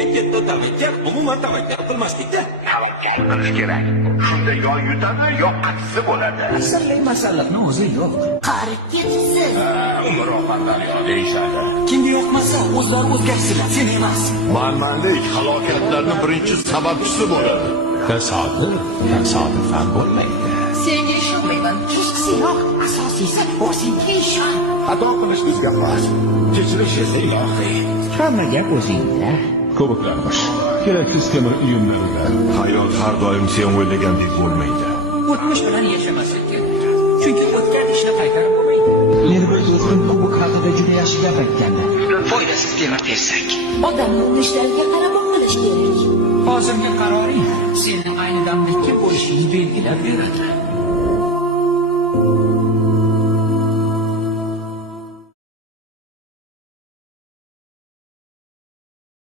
Katta tavakkal umuman tavakkal qilmaslikda. Tavakkal qilish kerak. Shunda yo yutadi, yo aksi bo'ladi. Asalli masalliqni o'zi yo'q. Qarib ketibsiz. Umr oqandan yo deyishadi. Kimga yoqmasa o'zlari o'zgarsinlar, sen emas. Manmanlik halokatlarning birinchi sababchisi bo'ladi. Tasodifan bo'lmaydi. Senga ishonmayman. Kechqisi yo'q. Asosiysi o'zingga ishon. Xato qilish bizga xos. Kechirish esa ilohiy. Hamma gap o'zingda. Ko'piklarmish. Keraksiz temir uyumlarida. Hayot har doim sen o'ylagandek bo'lmaydi. O'tmish bilan yashamaslik kerak. Chunki o'tgan ishni qaytarib bo'lmaydi. Meni bir do'stim bu haqida juda yaxshi gap aytgandi. Foydasiz temir tersak. Odamning urishlariga qarab qilish kerak. Hozirgi qaroring sening ayni damdagi bo'lishingni belgilab beradi.